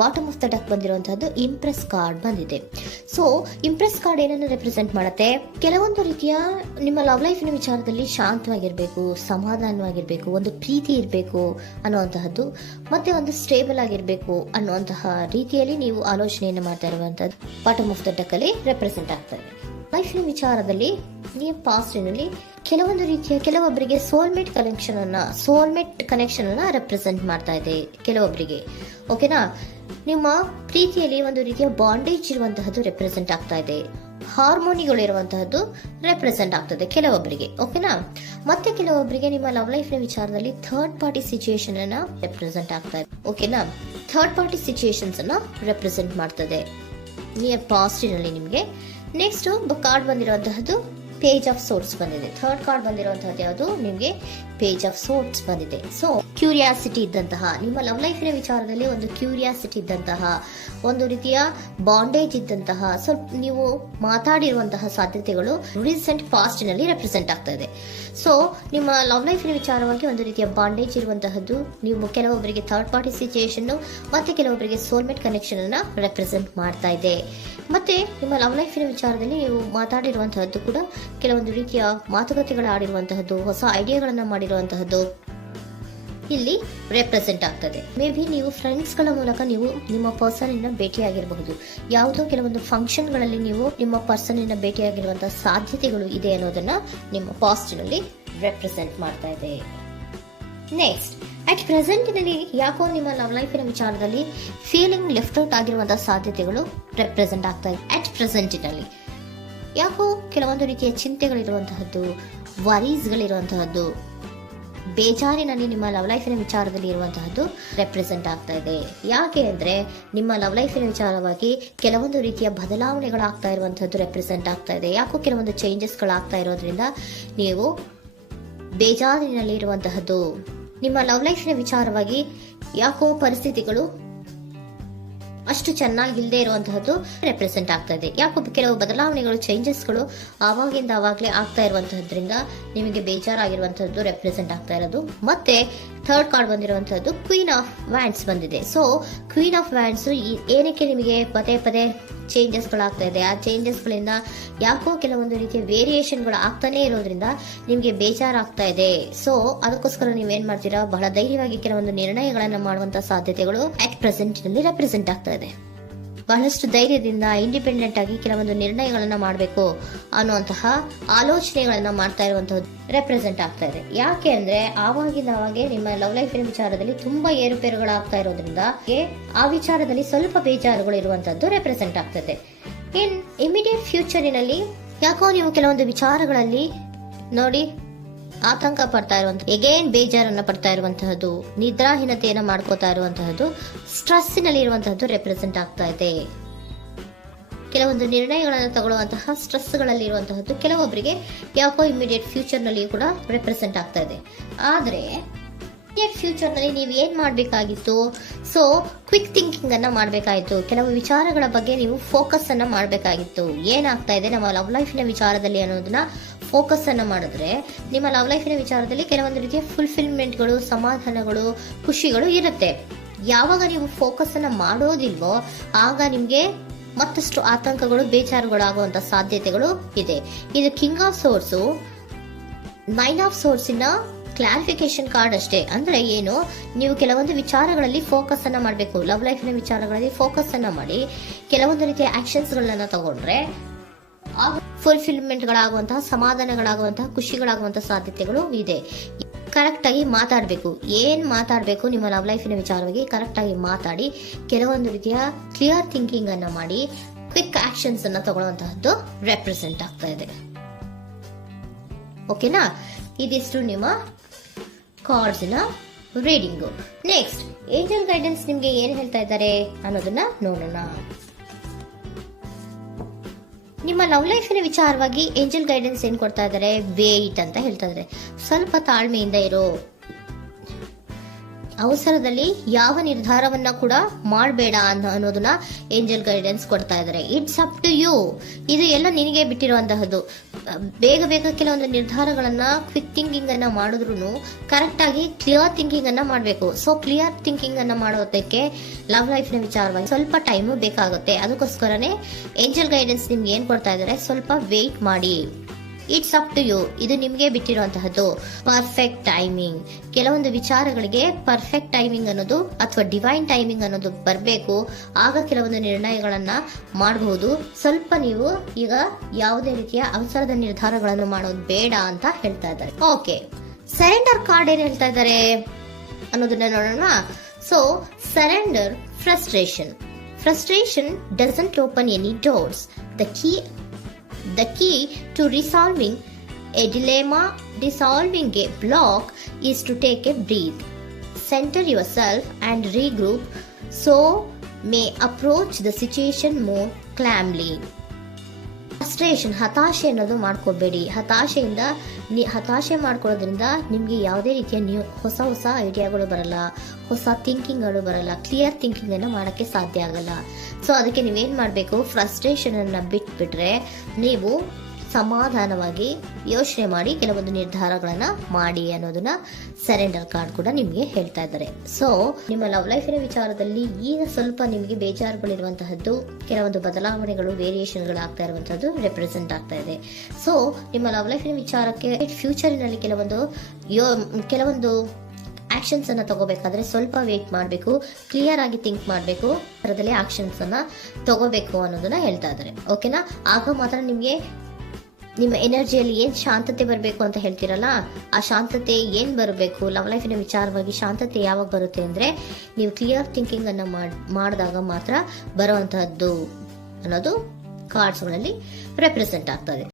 Bottom of the deck ಬಂದಿರುವಂತಹದ್ದು empress card ಬಂದಿದೆ. So empress card ಏನನ್ನು ರೆಪ್ರೆಸೆಂಟ್ ಮಾಡುತ್ತೆ? ಕೆಲವೊಂದು ರೀತಿಯ ನಿಮ್ಮ ಲವ್ ಲೈಫಿನ ವಿಚಾರದಲ್ಲಿ ಶಾಂತವಾಗಿರ್ಬೇಕು, ಸಮಾಧಾನವಾಗಿರ್ಬೇಕು, ಒಂದು ಪ್ರೀತಿ ಇರಬೇಕು ಅನ್ನುವಂತಹದ್ದು, ಮತ್ತೆ ಒಂದು ಸ್ಟೇಬಲ್ ಆಗಿರ್ಬೇಕು ಅನ್ನುವಂತಹ ರೀತಿಯಲ್ಲಿ ನೀವು ಆಲೋಚನೆಯನ್ನು ಮಾಡ್ತಾ ಇರುವಂತಹದ್ದು ಬಾಟಮ್ ಆಫ್ ದ ಡೆಕ್ ಅಲ್ಲಿ ರೆಪ್ರೆಸೆಂಟ್ ಆಗ್ತದೆ. ಲೈಫಿನ ವಿಚಾರದಲ್ಲಿ ನೀವು ಪಾಸ್ಟಿನಲ್ಲಿ ಕೆಲವೊಂದು ರೀತಿಯ ಕೆಲವೊಬ್ಬರಿಗೆ ಸೋಲ್ಮೇಟ್ ಕನೆಕ್ಷನ್ ಅನ್ನ ರೆಪ್ರೆಸೆಂಟ್ ಮಾಡ್ತಾ ಇದೆ ಕೆಲವೊಬ್ಬರಿಗೆ. ಓಕೆನಾ? ನಿಮ್ಮ ಪ್ರೀತಿಯಲ್ಲಿ ಒಂದು ರೀತಿಯ ಬಾಂಡೇಜ್ ಇರುವಂತಹದ್ದು ರೆಪ್ರೆಸೆಂಟ್ ಆಗ್ತಾ ಇದೆ. ಹಾರ್ಮೋನಿಗಳು ಇರುವಂತಹದ್ದು ರೆಪ್ರೆಸೆಂಟ್ ಆಗ್ತದೆ ಕೆಲವೊಬ್ಬರಿಗೆ. ಓಕೆನಾ? ಮತ್ತೆ ಕೆಲವೊಬ್ಬರಿಗೆ ನಿಮ್ಮ ಲವ್ ಲೈಫ್ ನ ವಿಚಾರದಲ್ಲಿ ಥರ್ಡ್ ಪಾರ್ಟಿ ಸಿಚುಯೇಷನ್ ಅನ್ನ ರೆಪ್ರೆಸೆಂಟ್ ಆಗ್ತಾ ಇದೆ. ಓಕೆನಾ? ಥರ್ಡ್ ಪಾರ್ಟಿ ಸಿಚುಯೇಷನ್ಸ್ ಅನ್ನ ರೆಪ್ರೆಸೆಂಟ್ ಮಾಡ್ತದೆ ನಿಯರ್ ಪಾಸ್ಟಿನಲ್ಲಿ ನಿಮಗೆ. ನೆಕ್ಸ್ಟ್ ಕಾರ್ಡ್ ಬಂದಿರುವಂತಹದ್ದು ಪೇಜ್ ಆಫ್ ಸೋರ್ಟ್ಸ್ ಬಂದಿದೆ. ಥರ್ಡ್ ಕಾರ್ಡ್ ಬಂದಿರುವಂತಹದ್ದು ಯಾವುದು? ನಿಮಗೆ ಪೇಜ್ ಆಫ್ ಸೋರ್ಟ್ಸ್ ಬಂದಿದೆ. ಸೊ ಕ್ಯೂರಿಯಾಸಿಟಿ ಇದ್ದಂತಹ, ನಿಮ್ಮ ಲವ್ ಲೈಫಿನ ವಿಚಾರದಲ್ಲಿ ಒಂದು ಕ್ಯೂರಿಯಾಸಿಟಿ ಇದ್ದಂತಹ, ಒಂದು ರೀತಿಯ ಬಾಂಡೇಜ್ ಇದ್ದಂತಹ, ಸ್ವಲ್ಪ ನೀವು ಮಾತಾಡಿರುವಂತಹ ಸಾಧ್ಯತೆಗಳು ರೀಸೆಂಟ್ ಪಾಸ್ಟ್ ನಲ್ಲಿ ರೆಪ್ರೆಸೆಂಟ್ ಆಗ್ತಾ ಇದೆ. ಸೊ ನಿಮ್ಮ ಲವ್ ಲೈಫಿನ ವಿಚಾರವಾಗಿ ಒಂದು ರೀತಿಯ ಬಾಂಡೇಜ್ ಇರುವಂತಹದ್ದು, ನೀವು ಕೆಲವೊಬ್ಬರಿಗೆ ಥರ್ಡ್ ಪಾರ್ಟಿ ಸಿಚುಯೇಷನ್ ಮತ್ತೆ ಕೆಲವೊಬ್ಬರಿಗೆ ಸೋಲ್ಮೇಟ್ ಕನೆಕ್ಷನ್ ಅನ್ನ ರೆಪ್ರೆಸೆಂಟ್ ಮಾಡ್ತಾ ಇದೆ. ಮತ್ತೆ ನಿಮ್ಮ ಲವ್ ಲೈಫಿನ ವಿಚಾರದಲ್ಲಿ ನೀವು ಮಾತಾಡಿರುವಂತಹದ್ದು ಕೂಡ ಕೆಲವೊಂದು ರೀತಿಯ ಮಾತುಕತೆಗಳು ಆಡಿರುವಂತಹದ್ದು, ಹೊಸ ಐಡಿಯಾಗಳನ್ನ ಮಾಡಿರುವಂತಹದ್ದು ಇಲ್ಲಿ ರೆಪ್ರೆಸೆಂಟ್ ಆಗ್ತದೆ. ಮೇ ಬಿ ನೀವು ಫ್ರೆಂಡ್ಸ್ ಗಳ ಮೂಲಕ ನೀವು ನಿಮ್ಮ ಪರ್ಸನ್ ಅನ್ನ ಭೇಟಿಯಾಗಿರಬಹುದು. ಯಾವುದೋ ಕೆಲವೊಂದು ಫಂಕ್ಷನ್ ಗಳಲ್ಲಿ ನೀವು ನಿಮ್ಮ ಪರ್ಸನ್ ಅನ್ನ ಭೇಟಿಯಾಗಿರುವಂತಹ ಸಾಧ್ಯತೆಗಳು ಇದೆ ಅನ್ನೋದನ್ನ ನಿಮ್ಮ ಪಾಸ್ಟ್ ನಲ್ಲಿ ರೆಪ್ರೆಸೆಂಟ್ ಮಾಡ್ತಾ ಇದೆ. ನೆಕ್ಸ್ಟ್, ಅಟ್ ಪ್ರೆಸೆಂಟ್ನಲ್ಲಿ ಯಾಕೋ ನಿಮ್ಮ ಲವ್ ಲೈಫಿನ ವಿಚಾರದಲ್ಲಿ ಫೀಲಿಂಗ್ ಲೆಫ್ಟ್ ಔಟ್ ಆಗಿರುವಂತಹ ಸಾಧ್ಯತೆಗಳು ರೆಪ್ರೆಸೆಂಟ್ ಆಗ್ತಾ ಇದೆ. ಅಟ್ ಪ್ರೆಸೆಂಟ್ನಲ್ಲಿ ಯಾಕೋ ಕೆಲವೊಂದು ರೀತಿಯ ಚಿಂತೆಗಳಿರುವಂತಹದ್ದು, ವರೀಸ್ಗಳಿರುವಂತಹದ್ದು, ಬೇಜಾರಿನಲ್ಲಿ ನಿಮ್ಮ ಲವ್ ಲೈಫಿನ ವಿಚಾರದಲ್ಲಿ ಇರುವಂತಹದ್ದು ರೆಪ್ರೆಸೆಂಟ್ ಆಗ್ತಾ ಇದೆ. ಯಾಕೆ ಅಂದ್ರೆ ನಿಮ್ಮ ಲವ್ ಲೈಫಿನ ವಿಚಾರವಾಗಿ ಕೆಲವೊಂದು ರೀತಿಯ ಬದಲಾವಣೆಗಳಾಗ್ತಾ ಇರುವಂತಹದ್ದು ರೆಪ್ರೆಸೆಂಟ್ ಆಗ್ತಾ ಇದೆ. ಯಾಕೋ ಕೆಲವೊಂದು ಚೇಂಜಸ್ಗಳಾಗ್ತಾ ಇರೋದ್ರಿಂದ ನೀವು ಬೇಜಾರಿನಲ್ಲಿ ಇರುವಂತಹದ್ದು. ನಿಮ್ಮ ಲವ್ ಲೈಫಿನ ವಿಚಾರವಾಗಿ ಯಾಕೋ ಪರಿಸ್ಥಿತಿಗಳು ಅಷ್ಟು ಚೆನ್ನಾಗಿಲ್ಲದೆ ಇರುವಂತಹದ್ದು ರೆಪ್ರೆಸೆಂಟ್ ಆಗ್ತಾ ಇದೆ. ಯಾಕೋ ಕೆಲವು ಬದಲಾವಣೆಗಳು, ಚೇಂಜಸ್ಗಳು ಆವಾಗಿಂದ ಆವಾಗಲೇ ಆಗ್ತಾ ಇರುವಂತಹದ್ರಿಂದ ನಿಮಗೆ ಬೇಜಾರಾಗಿರುವಂತಹದ್ದು ರೆಪ್ರೆಸೆಂಟ್ ಆಗ್ತಾ ಇರೋದು. ಮತ್ತೆ ಥರ್ಡ್ ಕಾರ್ಡ್ ಬಂದಿರುವಂತಹದ್ದು ಕ್ವೀನ್ ಆಫ್ ವ್ಯಾಂಡ್ಸ್ ಬಂದಿದೆ. ಸೊ ಕ್ವೀನ್ ಆಫ್ ವ್ಯಾಂಡ್ಸ್ ಏನಕ್ಕೆ ನಿಮಗೆ ಪದೇ ಪದೇ ಚೇಂಜಸ್ಗಳಾಗ್ತಾ ಇದೆ? ಆ ಚೇಂಜಸ್ಗಳಿಂದ ಯಾಕೋ ಕೆಲವೊಂದು ರೀತಿಯ ವೇರಿಯೇಷನ್ಗಳು ಆಗ್ತಾನೆ ಇರೋದ್ರಿಂದ ನಿಮಗೆ ಬೇಜಾರಾಗ್ತಾ ಇದೆ. ಸೊ ಅದಕ್ಕೋಸ್ಕರ ನೀವೇನ್ ಮಾಡ್ತೀರಾ? ಬಹಳ ಧೈರ್ಯವಾಗಿ ಕೆಲವೊಂದು ನಿರ್ಣಯಗಳನ್ನ ಮಾಡುವಂತಹ ಸಾಧ್ಯತೆಗಳು ಅಟ್ ಪ್ರೆಸೆಂಟ್ ನಲ್ಲಿ ರೆಪ್ರೆಸೆಂಟ್ ಆಗ್ತಾ ಇದೆ. ಬಹಳಷ್ಟು ಧೈರ್ಯದಿಂದ ಇಂಡಿಪೆಂಡೆಂಟ್ ಆಗಿ ಕೆಲವೊಂದು ನಿರ್ಣಯಗಳನ್ನ ಮಾಡಬೇಕು ಅನ್ನುವಂತಹ ಆಲೋಚನೆಗಳನ್ನ ಮಾಡ್ತಾ ಇರುವಂತಹದ್ದು ರೆಪ್ರೆಸೆಂಟ್ ಆಗ್ತಾ ಇದೆ. ಯಾಕೆ ಅಂದ್ರೆ ಆವಾಗಿಂದ ಅವಾಗೆ ನಿಮ್ಮ ಲವ್ ಲೈಫಿನ ವಿಚಾರದಲ್ಲಿ ತುಂಬಾ ಏರುಪೇರುಗಳಾಗ್ತಾ ಇರೋದ್ರಿಂದ ಆ ವಿಚಾರದಲ್ಲಿ ಸ್ವಲ್ಪ ಬೇಜಾರುಗಳು ಇರುವಂತದ್ದು ರೆಪ್ರೆಸೆಂಟ್ ಆಗ್ತದೆ. ಇನ್ ಇಮಿಡಿಯೇಟ್ ಫ್ಯೂಚರಿನಲ್ಲಿ ಯಾಕೋ ನೀವು ಕೆಲವೊಂದು ವಿಚಾರಗಳಲ್ಲಿ ನೋಡಿ ಆತಂಕ ಪಡ್ತಾ ಇರುವಂತಹ, ಎಗೇನ್ ಬೇಜಾರನ್ನ ಪಡ್ತಾ ಇರುವಂತಹದ್ದು, ನಿದ್ರಾಹೀನತೆಯನ್ನ ಮಾಡ್ಕೋತಾ ಇರುವಂತಹದ್ದು, ಸ್ಟ್ರೆಸ್ ನಲ್ಲಿ ಇರುವಂತಹದ್ದು ರೆಪ್ರೆಸೆಂಟ್ ಆಗ್ತಾ ಇದೆ. ಕೆಲವೊಂದು ನಿರ್ಣಯಗಳನ್ನು ತಗೊಳ್ಳುವಂತಹ ಸ್ಟ್ರೆಸ್ ಗಳಲ್ಲಿ ಇರುವಂತಹದ್ದು ಕೆಲವೊಬ್ಬರಿಗೆ ಯಾಕೋ ಇಮಿಡಿಯೇಟ್ ಫ್ಯೂಚರ್ ನಲ್ಲಿ ಕೂಡ ರೆಪ್ರೆಸೆಂಟ್ ಆಗ್ತಾ ಇದೆ. ಆದ್ರೆ ಫ್ಯೂಚರ್ ನಲ್ಲಿ ನೀವು ಏನ್ ಮಾಡ್ಬೇಕಾಗಿತ್ತು? ಸೊ ಕ್ವಿಕ್ ಥಿಂಕಿಂಗ್ ಅನ್ನ ಮಾಡ್ಬೇಕಾಗಿತ್ತು. ಕೆಲವು ವಿಚಾರಗಳ ಬಗ್ಗೆ ನೀವು ಫೋಕಸ್ ಅನ್ನ ಮಾಡ್ಬೇಕಾಗಿತ್ತು. ಏನಾಗ್ತಾ ಇದೆ ನಮ್ಮ ಲವ್ ಲೈಫಿನ ವಿಚಾರದಲ್ಲಿ ಅನ್ನೋದನ್ನ ಫೋಕಸ್ ಅನ್ನ ಮಾಡಿದ್ರೆ ನಿಮ್ಮ ಲವ್ ಲೈಫಿನ ವಿಚಾರದಲ್ಲಿ ಕೆಲವೊಂದು ರೀತಿಯ ಫುಲ್ಫಿಲ್ಮೆಂಟ್ಗಳು, ಸಮಾಧಾನಗಳು, ಖುಷಿಗಳು ಇರುತ್ತೆ. ಯಾವಾಗ ನೀವು ಫೋಕಸ್ ಅನ್ನ ಮಾಡೋದಿಲ್ವೋ ಆಗ ನಿಮ್ಗೆ ಮತ್ತಷ್ಟು ಆತಂಕಗಳು, ಬೇಜಾರುಗಳು ಆಗುವಂತ ಸಾಧ್ಯತೆಗಳು ಇದೆ. ಇದು king of swords, nine of ಸೋರ್ಸಿನ ಕ್ಲಾರಿಫಿಕೇಶನ್ ಕಾರ್ಡ್ ಅಷ್ಟೇ. ಅಂದ್ರೆ ಏನು? ನೀವು ಕೆಲವೊಂದು ವಿಚಾರಗಳಲ್ಲಿ ಫೋಕಸ್ ಅನ್ನ ಮಾಡಬೇಕು. ಲವ್ ಲೈಫಿನ ವಿಚಾರಗಳಲ್ಲಿ ಫೋಕಸ್ ಅನ್ನ ಮಾಡಿ ಕೆಲವೊಂದು ರೀತಿಯ ಆಕ್ಷನ್ಸ್ ಗಳನ್ನ ತಗೊಂಡ್ರೆ ಫುಲ್ಫಿಲ್ಮೆಂಟ್ ಗಳಾಗುವಂತಹ, ಸಮಾಧಾನಗಳಾಗುವಂತಹ, ಖುಷಿಗಳಾಗುವಂತಹ ಸಾಧ್ಯತೆಗಳು ಇದೆ. ಕರೆಕ್ಟ್ ಆಗಿ ಮಾತಾಡಬೇಕು. ಏನ್ ಮಾತಾಡಬೇಕು ನಿಮ್ಮ ಲವ್ ಲೈಫಿನ ವಿಚಾರವಾಗಿ ಕರೆಕ್ಟ್ ಆಗಿ ಮಾತಾಡಿ ಕೆಲವೊಂದು ರೀತಿಯ ಕ್ಲಿಯರ್ ಥಿಂಕಿಂಗ್ ಅನ್ನ ಮಾಡಿ ಕ್ವಿಕ್ ಆಕ್ಷನ್ಸ್ ಅನ್ನ ತಗೊಳ್ಳುವಂತಹದ್ದು ರೆಪ್ರೆಸೆಂಟ್ ಆಗ್ತಾ ಇದೆ. ಓಕೆನಾ? ಇದಿಷ್ಟು ನಿಮ್ಮ ಕಾರ್ಡ್ಸ್ ನ ರೀಡಿಂಗು. ನೆಕ್ಸ್ಟ್, ಏಂಜಲ್ ಗೈಡೆನ್ಸ್ ನಿಮ್ಗೆ ಏನ್ ಹೇಳ್ತಾ ಇದ್ದಾರೆ ಅನ್ನೋದನ್ನ ನೋಡೋಣ. ನಿಮ್ಮ ಲವ್ ಲೈಫಿನ ವಿಚಾರವಾಗಿ ಏಂಜಲ್ ಗೈಡೆನ್ಸ್ ಏನ್ ಕೊಡ್ತಾ ಇದ್ದಾರೆ? ವೇಟ್ ಅಂತ ಹೇಳ್ತಾ ಇದ್ದಾರೆ. ಸ್ವಲ್ಪ ತಾಳ್ಮೆಯಿಂದ ಇರೋ. ಅವಸರದಲ್ಲಿ ಯಾವ ನಿರ್ಧಾರವನ್ನ ಕೂಡ ಮಾಡಬೇಡ ಅನ್ನೋದನ್ನ ಏಂಜಲ್ ಗೈಡೆನ್ಸ್ ಕೊಡ್ತಾ ಇದ್ದಾರೆ. It's up to you. ಇದು ಎಲ್ಲ ನಿನಗೆ ಬಿಟ್ಟಿರುವಂತಹದ್ದು. ಬೇಗ ಬೇಗ ಕೆಲವೊಂದು ನಿರ್ಧಾರಗಳನ್ನ ಕ್ವಿಕ್ ಥಿಂಕಿಂಗ್ ಅನ್ನ ಮಾಡಿದ್ರು ಕರೆಕ್ಟ್ ಆಗಿ ಕ್ಲಿಯರ್ ಥಿಂಕಿಂಗ್ ಅನ್ನ ಮಾಡಬೇಕು. ಸೊ ಕ್ಲಿಯರ್ ಥಿಂಕಿಂಗ್ ಅನ್ನ ಮಾಡೋದಕ್ಕೆ ಲವ್ ಲೈಫ್ ನ ವಿಚಾರವಾಗಿ ಸ್ವಲ್ಪ ಟೈಮು ಬೇಕಾಗುತ್ತೆ. ಅದಕ್ಕೋಸ್ಕರನೇ ಏಂಜಲ್ ಗೈಡೆನ್ಸ್ ನಿಮ್ಗೆ ಏನ್ ಕೊಡ್ತಾ ಇದ್ದಾರೆ, ಸ್ವಲ್ಪ ವೇಟ್ ಮಾಡಿ. ಇಟ್ಸ್ ಅಪ್ ಟು ಯು, ಇದು ನಿಮ್ಗೆ ಬಿಟ್ಟಿರುವಂತಹದ್ದು. ಪರ್ಫೆಕ್ಟ್ ಟೈಮಿಂಗ್, ಕೆಲವೊಂದು ವಿಚಾರಗಳಿಗೆ ಪರ್ಫೆಕ್ಟ್ ಟೈಮಿಂಗ್ ಅನ್ನೋದು ಅಥವಾ ಡಿವೈನ್ ಟೈಮಿಂಗ್ ಅನ್ನೋದು ಬರಬೇಕು. ಆಗ ಕೆಲವೊಂದು ನಿರ್ಣಯಗಳನ್ನ ಮಾಡಬಹುದು. ಸ್ವಲ್ಪ ನೀವು ಈಗ ಯಾವುದೇ ರೀತಿಯ ಅವಸರದ ನಿರ್ಧಾರಗಳನ್ನು ಮಾಡೋದು ಬೇಡ ಅಂತ ಹೇಳ್ತಾ ಇದ್ದಾರೆ. ಓಕೆ, ಸರೆಂಡರ್ ಕಾರ್ಡ್ ಏನ್ ಹೇಳ್ತಾ ಇದ್ದಾರೆ ಅನ್ನೋದನ್ನ ನೋಡೋಣ. So surrender frustration doesn't open any doors. The key to resolving a dilemma, dissolving a block, is to take a breath, center yourself and regroup, so may approach the situation more calmly. Frustration, ಹತಾಶೆ ಅನ್ನೋದು ಮಾಡ್ಕೋಬೇಡಿ. ಹತಾಶೆ ಮಾಡ್ಕೊಳ್ಳೋದ್ರಿಂದ ನಿಮ್ಗೆ ಯಾವುದೇ ರೀತಿಯ ಹೊಸ ಐಡಿಯಾಗಳು ಬರಲ್ಲ, ಹೊಸ ಥಿಂಕಿಂಗ್ಗಳು ಬರಲ್ಲ, ಕ್ಲಿಯರ್ ಥಿಂಕಿಂಗ್ ಅನ್ನ ಮಾಡಕ್ಕೆ ಸಾಧ್ಯ ಆಗಲ್ಲ. ಸೊ ಅದಕ್ಕೆ ನೀವೇನ್ ಮಾಡ್ಬೇಕು, ಫ್ರಸ್ಟ್ರೇಷನ್ ಅನ್ನ ಬಿಟ್ಬಿಟ್ರೆ ನೀವು ಸಮಾಧಾನವಾಗಿ ಯೋಚನೆ ಮಾಡಿ ಕೆಲವೊಂದು ನಿರ್ಧಾರಗಳನ್ನ ಮಾಡಿ ಅನ್ನೋದನ್ನ ಸರೆಂಡರ್ ಕಾರ್ಡ್ ಕೂಡ ನಿಮ್ಗೆ ಹೇಳ್ತಾ ಇದ್ದಾರೆ. ಸೊ ನಿಮ್ಮ ಲವ್ ಲೈಫಿನ ವಿಚಾರದಲ್ಲಿ ಈಗ ಸ್ವಲ್ಪ ನಿಮಗೆ ಬೇಜಾರುಗಳಿರುವಂತಹದ್ದು, ಕೆಲವೊಂದು ಬದಲಾವಣೆಗಳು, ವೇರಿಯೇಷನ್ಗಳು ಆಗ್ತಾ ಇರುವಂತಹದ್ದು ರೆಪ್ರೆಸೆಂಟ್ ಆಗ್ತಾ ಇದೆ. ಸೊ ನಿಮ್ಮ ಲವ್ ಲೈಫಿನ ವಿಚಾರಕ್ಕೆ ಫ್ಯೂಚರಿನಲ್ಲಿ ಕೆಲವೊಂದು ಆಕ್ಷನ್ಸ್ ಅನ್ನ ತಗೋಬೇಕಾದ್ರೆ ಸ್ವಲ್ಪ ವೇಟ್ ಮಾಡಬೇಕು, ಕ್ಲಿಯರ್ ಆಗಿ ಥಿಂಕ್ ಮಾಡಬೇಕು, ಅದರಲ್ಲೇ ಆಕ್ಷನ್ಸ್ ಅನ್ನ ತಗೋಬೇಕು ಅನ್ನೋದನ್ನ ಹೇಳ್ತಾ ಇದ್ದಾರೆ. ಓಕೆನಾ? ಆಗ ಮಾತ್ರ ನಿಮ್ಗೆ ನಿಮ್ಮ ಎನರ್ಜಿಯಲ್ಲಿ ಏನ್ ಶಾಂತತೆ ಬರಬೇಕು ಅಂತ ಹೇಳ್ತೀರಲ್ಲ, ಆ ಶಾಂತತೆ ಏನ್ ಬರಬೇಕು, ಲವ್ ಲೈಫಿನ ವಿಚಾರವಾಗಿ ಶಾಂತತೆ ಯಾವಾಗ ಬರುತ್ತೆ ಅಂದ್ರೆ ನೀವು ಕ್ಲಿಯರ್ ಥಿಂಕಿಂಗ್ ಅನ್ನ ಮಾಡಿದಾಗ ಮಾತ್ರ ಬರುವಂತಹದ್ದು ಅನ್ನೋದು ಕಾರ್ಡ್ಸ್ ಗಳಲ್ಲಿ ರೆಪ್ರೆಸೆಂಟ್ ಆಗ್ತದೆ.